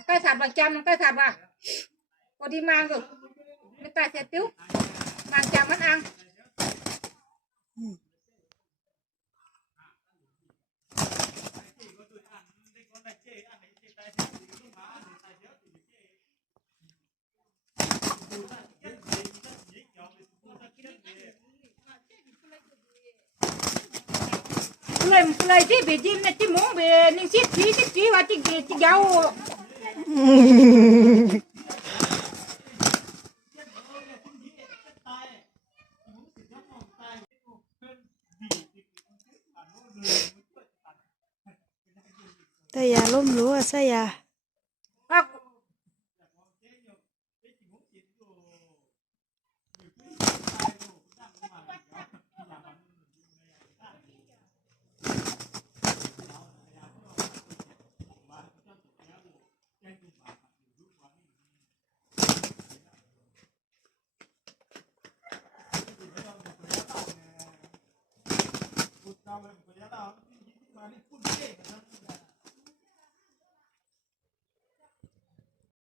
tay sạp bằng trăm tay sạp à. Cô đi mang được cái tay xe tiếu. Mang chạm mất ăn. Play, play, chỉ bị chim này chỉ muốn bị nên xít chỉ xít chỉ và chỉ chỉ แต่อย่าล้มรู้อะซะอยา काम रखो ज़्यादा हम की जीती मारी फुल के हम